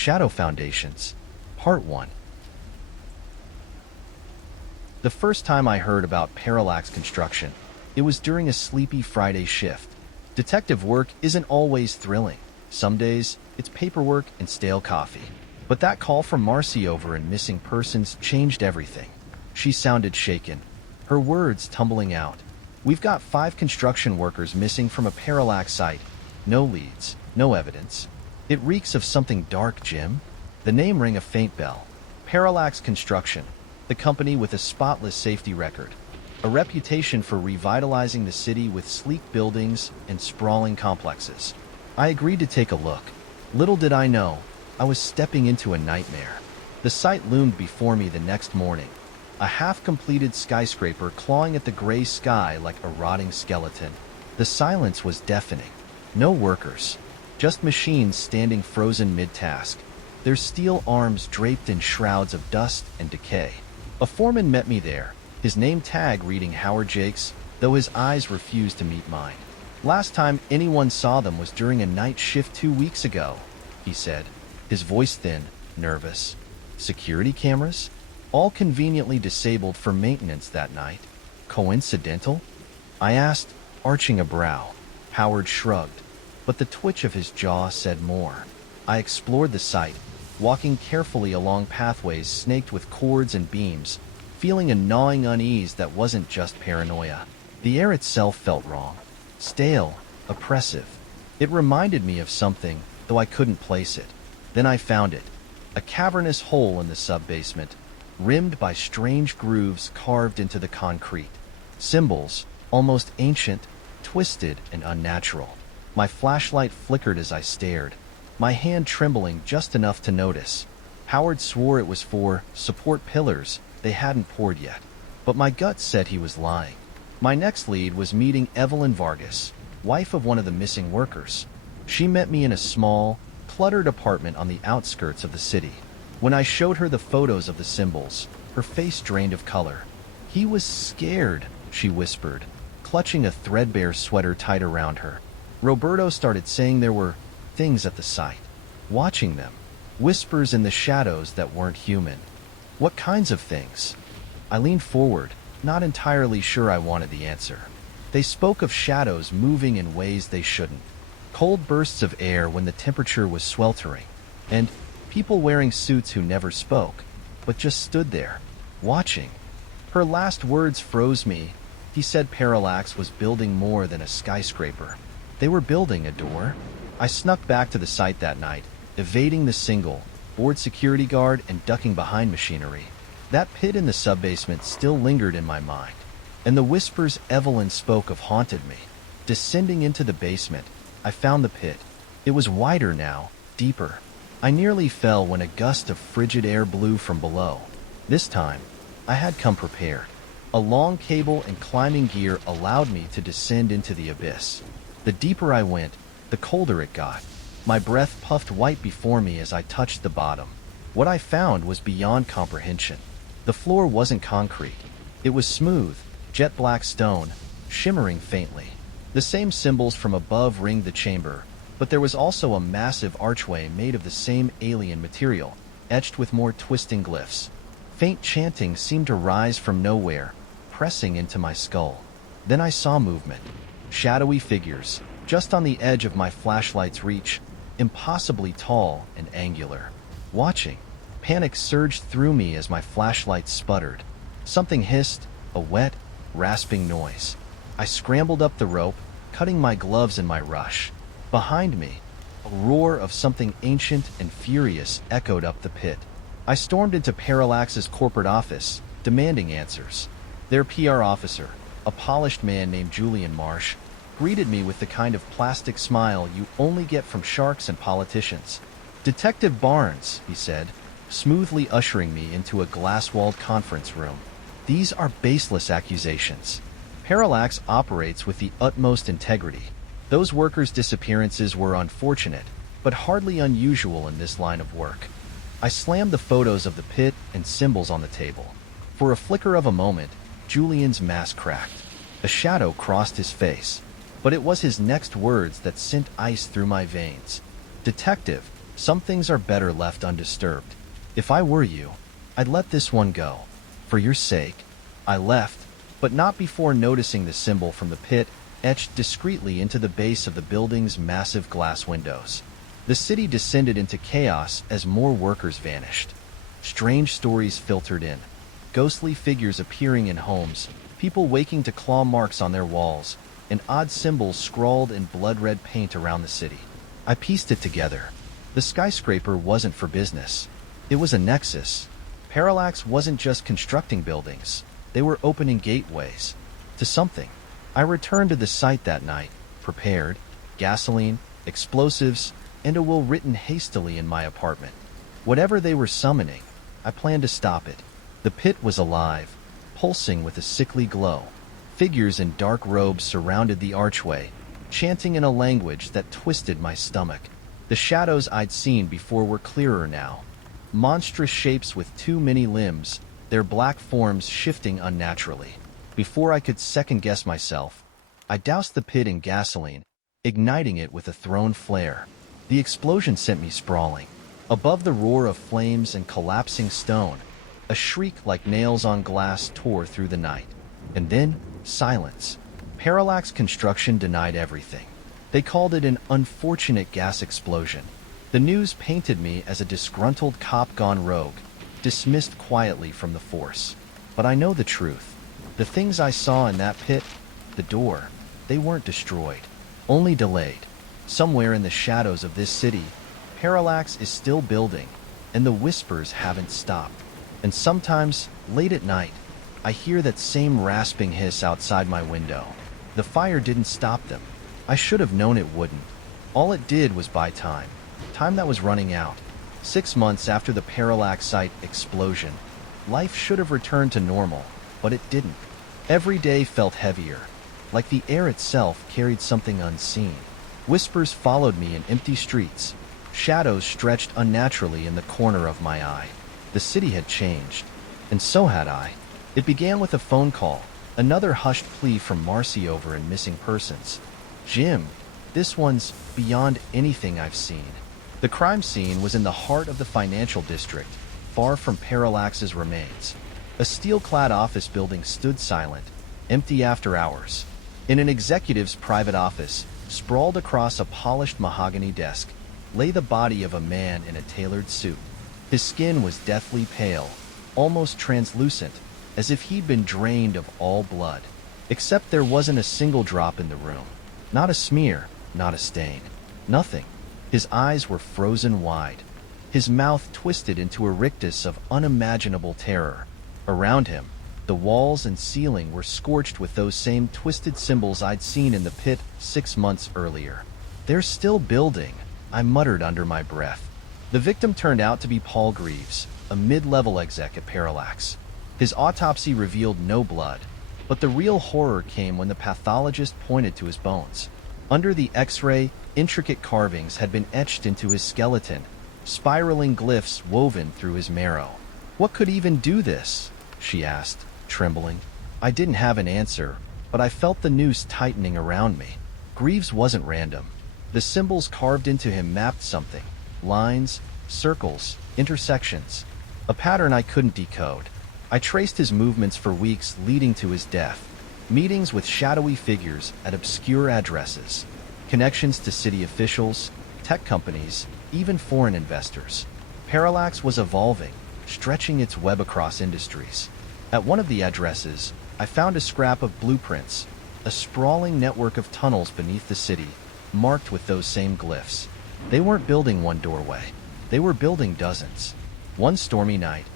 Shadow Foundations, Part 1. The first time I heard about Parallax construction, it was during a sleepy Friday shift. Detective work isn't always thrilling. Some days, it's paperwork and stale coffee. But that call from Marcy over in missing persons changed everything. She sounded shaken, her words tumbling out. "We've got 5 construction workers missing from a Parallax site. No leads, no evidence. It reeks of something dark, Jim." The name rang a faint bell. Parallax Construction, the company with a spotless safety record. A reputation for revitalizing the city with sleek buildings and sprawling complexes. I agreed to take a look. Little did I know, I was stepping into a nightmare. The site loomed before me the next morning. A half-completed skyscraper clawing at the gray sky like a rotting skeleton. The silence was deafening. No workers, just machines standing frozen mid-task, their steel arms draped in shrouds of dust and decay. A foreman met me there, his name tag reading Howard Jakes, though his eyes refused to meet mine. "Last time anyone saw them was during a night shift 2 weeks ago," he said, his voice thin, nervous. "Security cameras? All conveniently disabled for maintenance that night. Coincidental?" I asked, arching a brow. Howard shrugged, but the twitch of his jaw said more. I explored the site, walking carefully along pathways snaked with cords and beams, feeling a gnawing unease that wasn't just paranoia. The air itself felt wrong. Stale, oppressive. It reminded me of something, though I couldn't place it. Then I found it. A cavernous hole in the sub-basement, rimmed by strange grooves carved into the concrete. Symbols, almost ancient, twisted and unnatural. My flashlight flickered as I stared, my hand trembling just enough to notice. Howard swore it was for support pillars they hadn't poured yet, but my gut said he was lying. My next lead was meeting Evelyn Vargas, wife of one of the missing workers. She met me in a small, cluttered apartment on the outskirts of the city. When I showed her the photos of the symbols, her face drained of color. "He was scared," she whispered, clutching a threadbare sweater tight around her. Roberto started saying there were things at the site. Watching them. Whispers in the shadows that weren't human. "What kinds of things?" I leaned forward, not entirely sure I wanted the answer. "They spoke of shadows moving in ways they shouldn't. Cold bursts of air when the temperature was sweltering. And people wearing suits who never spoke, but just stood there, watching." Her last words froze me. He said Parallax was building more than a skyscraper. They were building a door. I snuck back to the site that night, evading the single, board security guard and ducking behind machinery. That pit in the sub-basement still lingered in my mind, and the whispers Evelyn spoke of haunted me. Descending into the basement, I found the pit. It was wider now, deeper. I nearly fell when a gust of frigid air blew from below. This time, I had come prepared. A long cable and climbing gear allowed me to descend into the abyss. The deeper I went, the colder it got. My breath puffed white before me as I touched the bottom. What I found was beyond comprehension. The floor wasn't concrete. It was smooth, jet black stone, shimmering faintly. The same symbols from above ringed the chamber, but there was also a massive archway made of the same alien material, etched with more twisting glyphs. Faint chanting seemed to rise from nowhere, pressing into my skull. Then I saw movement. Shadowy figures, just on the edge of my flashlight's reach, impossibly tall and angular. Watching. Panic surged through me as my flashlight sputtered. Something hissed, a wet, rasping noise. I scrambled up the rope, cutting my gloves in my rush. Behind me, a roar of something ancient and furious echoed up the pit. I stormed into Parallax's corporate office, demanding answers. Their PR officer, a polished man named Julian Marsh, greeted me with the kind of plastic smile you only get from sharks and politicians. "Detective Barnes," he said, smoothly ushering me into a glass-walled conference room. "These are baseless accusations. Parallax operates with the utmost integrity. Those workers' disappearances were unfortunate, but hardly unusual in this line of work." I slammed the photos of the pit and symbols on the table. For a flicker of a moment, Julian's mask cracked. A shadow crossed his face, but it was his next words that sent ice through my veins. "Detective, Some things are better left undisturbed. If I were you, I'd let this one go. For your sake. I left, but not before noticing the symbol from the pit etched discreetly into the base of the building's massive glass windows. The city descended into chaos as more workers vanished. Strange stories filtered in. Ghostly figures appearing in homes, people waking to claw marks on their walls, and odd symbols scrawled in blood-red paint around the city. I pieced it together. The skyscraper wasn't for business. It was a nexus. Parallax wasn't just constructing buildings. They were opening gateways to something. I returned to the site that night, prepared, gasoline, explosives, and a will written hastily in my apartment. Whatever they were summoning, I planned to stop it. The pit was alive, pulsing with a sickly glow. Figures in dark robes surrounded the archway, chanting in a language that twisted my stomach. The shadows I'd seen before were clearer now. Monstrous shapes with too many limbs, their black forms shifting unnaturally. Before I could second-guess myself, I doused the pit in gasoline, igniting it with a thrown flare. The explosion sent me sprawling. Above the roar of flames and collapsing stone, a shriek like nails on glass tore through the night. And then, silence. Parallax Construction denied everything. They called it an unfortunate gas explosion. The news painted me as a disgruntled cop gone rogue, dismissed quietly from the force. But I know the truth. The things I saw in that pit, the door, they weren't destroyed, only delayed. Somewhere in the shadows of this city, Parallax is still building, and the whispers haven't stopped. And sometimes, late at night, I hear that same rasping hiss outside my window. The fire didn't stop them. I should have known it wouldn't. All it did was buy time. Time that was running out. 6 months after the Parallax site explosion, life should have returned to normal, but it didn't. Every day felt heavier, like the air itself carried something unseen. Whispers followed me in empty streets. Shadows stretched unnaturally in the corner of my eye. The city had changed, and so had I. It began with a phone call, another hushed plea from Marcy over in missing persons. Jim, this one's beyond anything I've seen. The crime scene was in the heart of the financial district, far from Parallax's remains. A steel-clad office building stood silent, empty after hours. In an executive's private office, sprawled across a polished mahogany desk, lay the body of a man in a tailored suit. His skin was deathly pale, almost translucent, as if he'd been drained of all blood. Except there wasn't a single drop in the room. Not a smear, not a stain. Nothing. His eyes were frozen wide. His mouth twisted into a rictus of unimaginable terror. Around him, the walls and ceiling were scorched with those same twisted symbols I'd seen in the pit 6 months earlier. They're still building, I muttered under my breath. The victim turned out to be Paul Greaves, a mid-level exec at Parallax. His autopsy revealed no blood, but the real horror came when the pathologist pointed to his bones. Under the X-ray, intricate carvings had been etched into his skeleton, spiraling glyphs woven through his marrow. "What could even do this?" she asked, trembling. I didn't have an answer, but I felt the noose tightening around me. Greaves wasn't random. The symbols carved into him mapped something. Lines, circles, intersections. A pattern I couldn't decode. I traced his movements for weeks leading to his death. Meetings with shadowy figures at obscure addresses. Connections to city officials, tech companies, even foreign investors. Parallax was evolving, stretching its web across industries. At one of the addresses, I found a scrap of blueprints, a sprawling network of tunnels beneath the city, marked with those same glyphs. They weren't building one doorway. They were building dozens. One stormy night,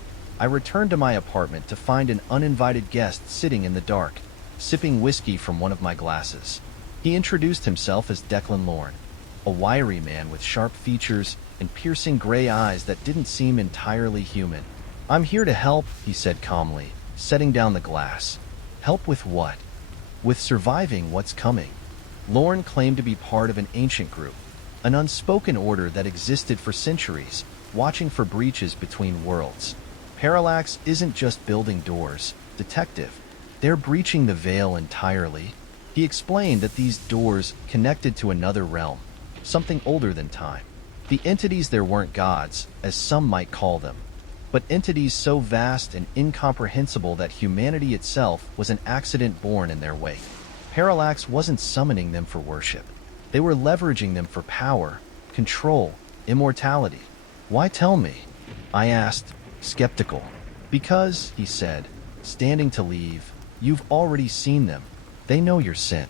I returned to my apartment to find an uninvited guest sitting in the dark, sipping whiskey from one of my glasses. He introduced himself as Declan Lorne, a wiry man with sharp features and piercing gray eyes that didn't seem entirely human. "I'm here to help," he said calmly, setting down the glass. "Help with what?" "With surviving what's coming." Lorne claimed to be part of an ancient group, an unspoken order that existed for centuries, watching for breaches between worlds. Parallax isn't just building doors, detective. They're breaching the veil entirely. He explained that these doors connected to another realm, something older than time. The entities there weren't gods, as some might call them, but entities so vast and incomprehensible that humanity itself was an accident born in their wake. Parallax wasn't summoning them for worship. They were leveraging them for power, control, immortality. Why tell me? I asked, skeptical. Because, he said, standing to leave, you've already seen them. They know you're sent.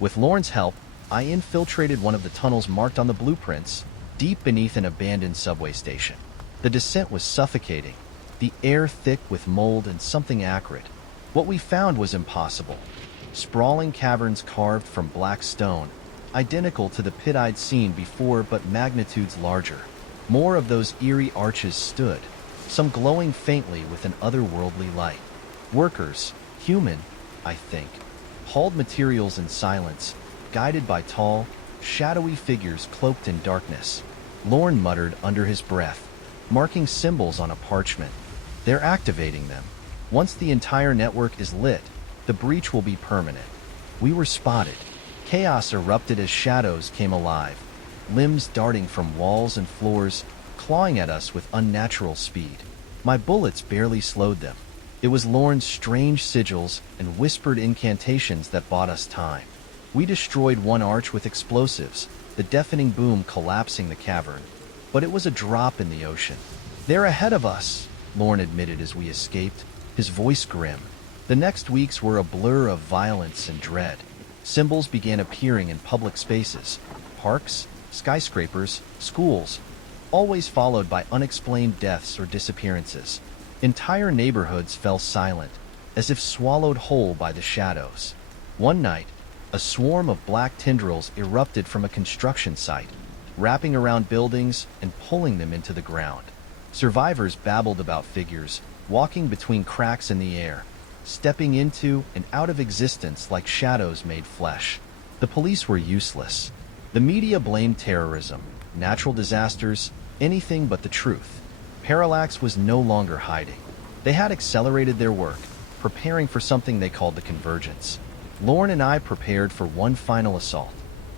With Lorne's help, I infiltrated one of the tunnels marked on the blueprints, deep beneath an abandoned subway station. The descent was suffocating, the air thick with mold and something acrid. What we found was impossible. Sprawling caverns carved from black stone, identical to the pit I'd seen before but magnitudes larger. More of those eerie arches stood, some glowing faintly with an otherworldly light. Workers, human, I think, hauled materials in silence, guided by tall, shadowy figures cloaked in darkness. Lorne muttered under his breath, marking symbols on a parchment. They're activating them. Once the entire network is lit, the breach will be permanent. We were spotted. Chaos erupted as shadows came alive, limbs darting from walls and floors, clawing at us with unnatural speed. My bullets barely slowed them. It was Lorne's strange sigils and whispered incantations that bought us time. We destroyed one arch with explosives, the deafening boom collapsing the cavern. But it was a drop in the ocean. They're ahead of us, Lorne admitted as we escaped, his voice grim. The next weeks were a blur of violence and dread. Symbols began appearing in public spaces, parks, skyscrapers, schools, always followed by unexplained deaths or disappearances. Entire neighborhoods fell silent, as if swallowed whole by the shadows. One night, a swarm of black tendrils erupted from a construction site, wrapping around buildings and pulling them into the ground. Survivors babbled about figures, walking between cracks in the air, stepping into and out of existence like shadows made flesh. The police were useless. The media blamed terrorism, natural disasters, anything but the truth. Parallax was no longer hiding. They had accelerated their work, preparing for something they called the convergence. Lorne and I prepared for one final assault.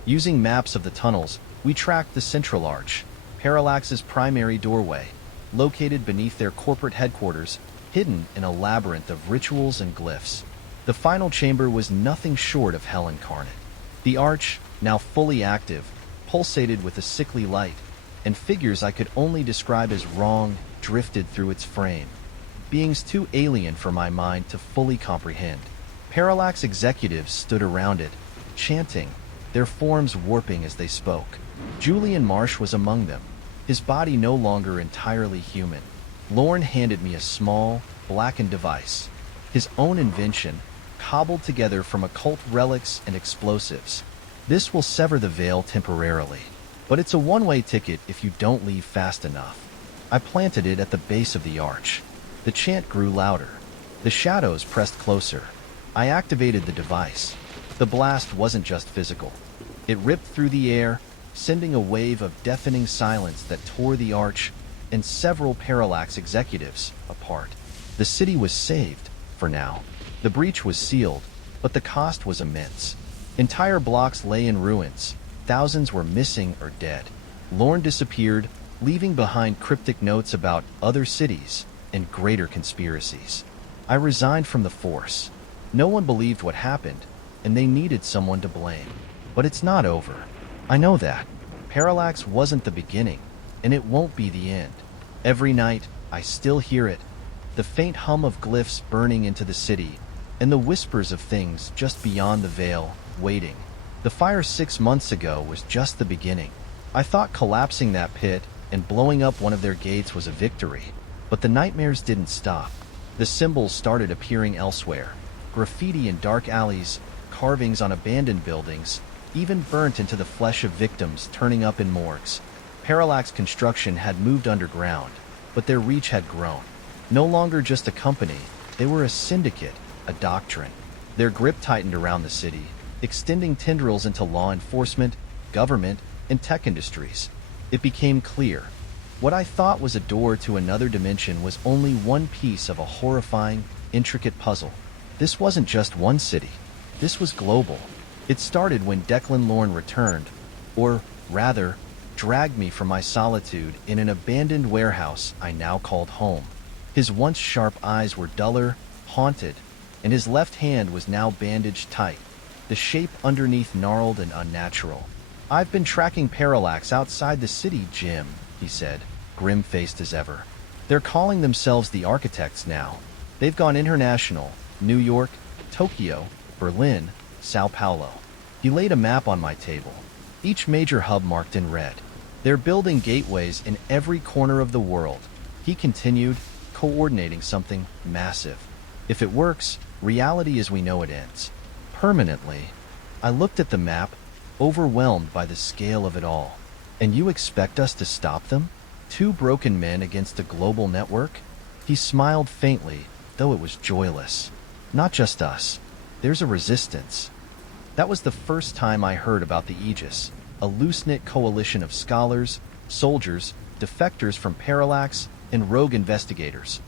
Using maps of the tunnels, we tracked the central arch, Parallax's primary doorway, located beneath their corporate headquarters, hidden in a labyrinth of rituals and glyphs. The final chamber was nothing short of hell incarnate. The arch, now fully active, pulsated with a sickly light, and figures I could only describe as wrong drifted through its frame. Beings too alien for my mind to fully comprehend. Parallax executives stood around it, chanting, their forms warping as they spoke. Julian Marsh was among them, his body no longer entirely human. Lorne handed me a small, blackened device, his own invention, cobbled together from occult relics and explosives. This will sever the veil temporarily, but it's a one-way ticket if you don't leave fast enough. I planted it at the base of the arch. The chant grew louder. The shadows pressed closer. I activated the device. The blast wasn't just physical. It ripped through the air, sending a wave of deafening silence that tore the arch and several Parallax executives apart. The city was saved, for now. The breach was sealed, but the cost was immense. Entire blocks lay in ruins. Thousands were missing or dead. Lorne disappeared, leaving behind cryptic notes about other cities and greater conspiracies. I resigned from the force. No one believed what happened, and they needed someone to blame. But it's not over. I know that. Parallax wasn't the beginning, and it won't be the end. Every night, I still hear it, the faint hum of glyphs burning into the city, and the whispers of things just beyond the veil, waiting. The fire 6 months ago was just the beginning. I thought collapsing that pit and blowing up one of their gates was a victory, but the nightmares didn't stop. The symbols started appearing elsewhere. Graffiti in dark alleys, carvings on abandoned buildings, even burnt into the flesh of victims turning up in morgues. Parallax Construction had moved underground, but their reach had grown. No longer just a company, they were a syndicate, a doctrine. Their grip tightened around the city, extending tendrils into law enforcement, government, and tech industries. It became clear. What I thought was a door to another dimension was only one piece of a horrifying, intricate puzzle. This wasn't just one city. This was global. It started when Declan Lorne returned, or rather, dragged me from my solitude in an abandoned warehouse I now called home. His once sharp eyes were duller, haunted, and his left hand was now bandaged tight, the shape underneath gnarled and unnatural. "I've been tracking Parallax outside the city, Jim," he said, grim-faced as ever. "They're calling themselves the Architects now. They've gone international: New York, Tokyo, Berlin, Sao Paulo." He laid a map on my table, each major hub marked in red. "They're building gateways in every corner of the world," he continued, coordinating something massive. "If it works, reality as we know it ends. Permanently." I looked at the map, overwhelmed by the scale of it all. "And you expect us to stop them? Two broken men against a global network?" He smiled faintly, though it was joyless. "Not just us. There's a resistance." That was the first time I heard about the Aegis, a loose-knit coalition of scholars, soldiers, defectors from Parallax, and rogue investigators,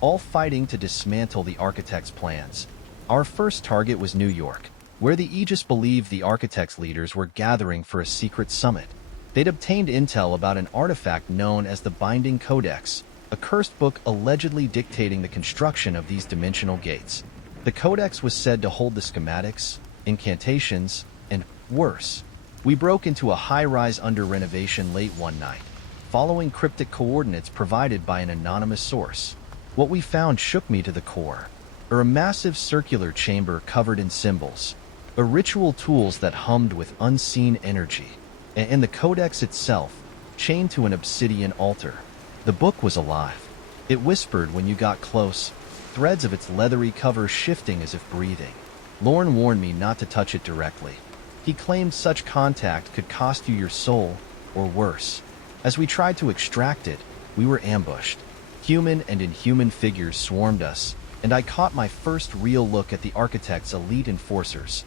all fighting to dismantle the Architects' plans. Our first target was New York, where the Aegis believed the Architects' leaders were gathering for a secret summit. They'd obtained intel about an artifact known as the Binding Codex, a cursed book allegedly dictating the construction of these dimensional gates. The Codex was said to hold the schematics, incantations, and worse. We broke into a high-rise under renovation late one night, following cryptic coordinates provided by an anonymous source. What we found shook me to the core. A massive circular chamber covered in symbols, ritual tools that hummed with unseen energy, and the codex itself, chained to an obsidian altar. The book was alive. It whispered when you got close, threads of its leathery cover shifting as if breathing. Lorne warned me not to touch it directly. He claimed such contact could cost you your soul, or worse. As we tried to extract it, we were ambushed. Human and inhuman figures swarmed us, and I caught my first real look at the Architects' elite enforcers.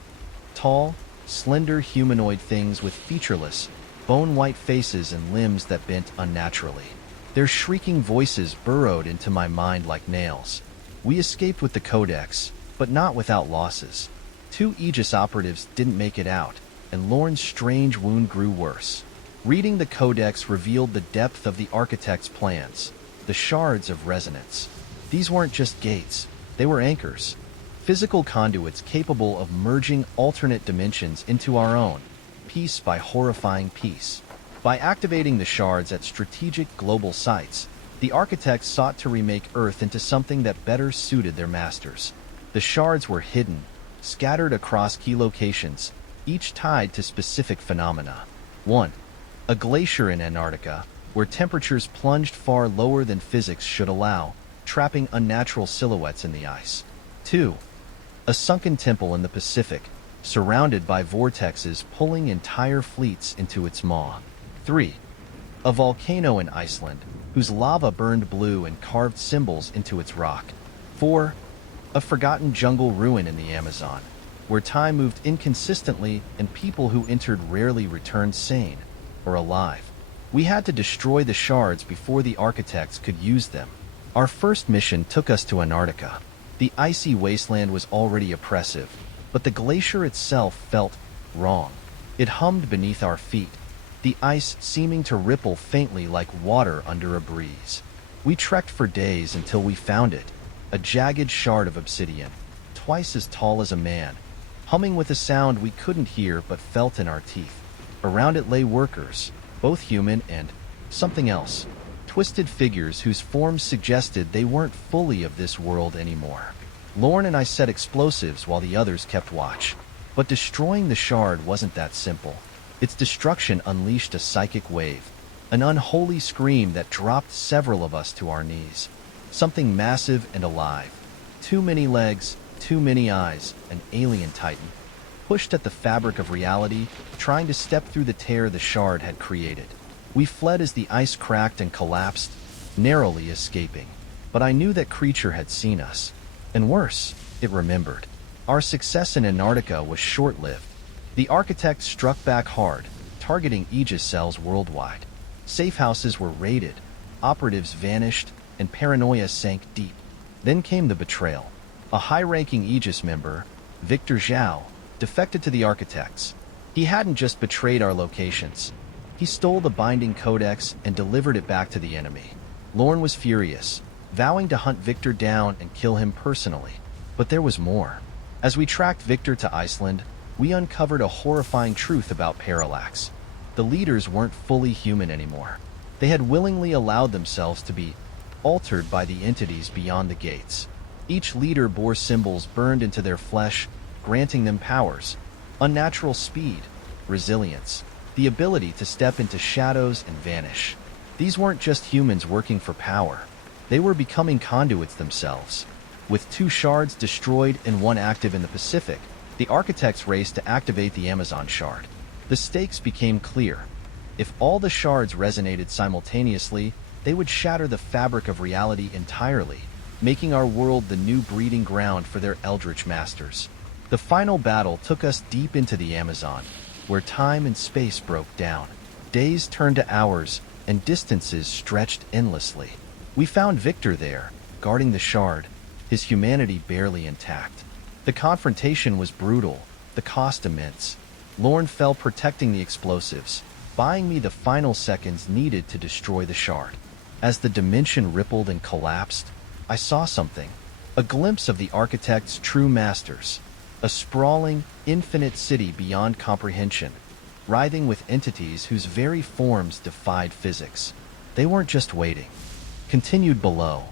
Tall, slender humanoid things with featureless, bone-white faces and limbs that bent unnaturally. Their shrieking voices burrowed into my mind like nails. We escaped with the Codex, but not without losses. 2 Aegis operatives didn't make it out, and Lorne's strange wound grew worse. Reading the Codex revealed the depth of the Architects' plans, the shards of resonance. These weren't just gates, they were anchors. Physical conduits capable of merging alternate dimensions into our own, piece by horrifying piece. By activating the shards at strategic global sites, the Architects sought to remake Earth into something that better suited their masters. The shards were hidden, scattered across key locations, each tied to specific phenomena. 1. A glacier in Antarctica, where temperatures plunged far lower than physics should allow, trapping unnatural silhouettes in the ice. 2. A sunken temple in the Pacific, surrounded by vortexes pulling entire fleets into its maw. 3. A volcano in Iceland, whose lava burned blue and carved symbols into its rock. 4. A forgotten jungle ruin in the Amazon, where time moved inconsistently and people who entered rarely returned sane or alive. We had to destroy the shards before the Architects could use them. Our first mission took us to Antarctica. The icy wasteland was already oppressive, but the glacier itself felt wrong. It hummed beneath our feet, the ice seeming to ripple faintly like water under a breeze. We trekked for days until we found it, a jagged shard of obsidian, twice as tall as a man, humming with a sound we couldn't hear but felt in our teeth. Around it lay workers, both human and something else, twisted figures whose forms suggested they weren't fully of this world anymore. Lorne and I set explosives while the others kept watch. But destroying the shard wasn't that simple. Its destruction unleashed a psychic wave, an unholy scream that dropped several of us to our knees. Something massive and alive. Too many legs, too many eyes, an alien titan, pushed at the fabric of reality, trying to step through the tear the shard had created. We fled as the ice cracked and collapsed, narrowly escaping. But I knew that creature had seen us. And worse, it remembered. Our success in Antarctica was short-lived. The Architects struck back hard, targeting Aegis cells worldwide. Safe houses were raided, operatives vanished, and paranoia sank deep. Then came the betrayal. A high-ranking Aegis member, Victor Zhao, defected to the Architects. He hadn't just betrayed our locations. He stole the binding codex and delivered it back to the enemy. Lorne was furious, vowing to hunt Victor down and kill him personally. But there was more. As we tracked Victor to Iceland, we uncovered a horrifying truth about Parallax. The leaders weren't fully human anymore. They had willingly allowed themselves to be altered by the entities beyond the gates. Each leader bore symbols burned into their flesh, granting them powers, unnatural speed, resilience, the ability to step into shadows and vanish. These weren't just humans working for power. They were becoming conduits themselves. With 2 shards destroyed and 1 active in the Pacific, the architects raced to activate the Amazon shard. The stakes became clear. If all the shards resonated simultaneously, they would shatter the fabric of reality entirely, making our world the new breeding ground for their eldritch masters. The final battle took us deep into the Amazon, where time and space broke down. Days turned to hours, and distances stretched endlessly. We found Victor there, guarding the shard, his humanity barely intact. The confrontation was brutal, the cost immense. Lorne fell protecting the explosives, buying me the final seconds needed to destroy the shard. As the dimension rippled and collapsed, I saw something, a glimpse of the architect's true masters, a sprawling, infinite city beyond comprehension, writhing with entities whose very forms defied physics. They weren't just waiting. Continued below,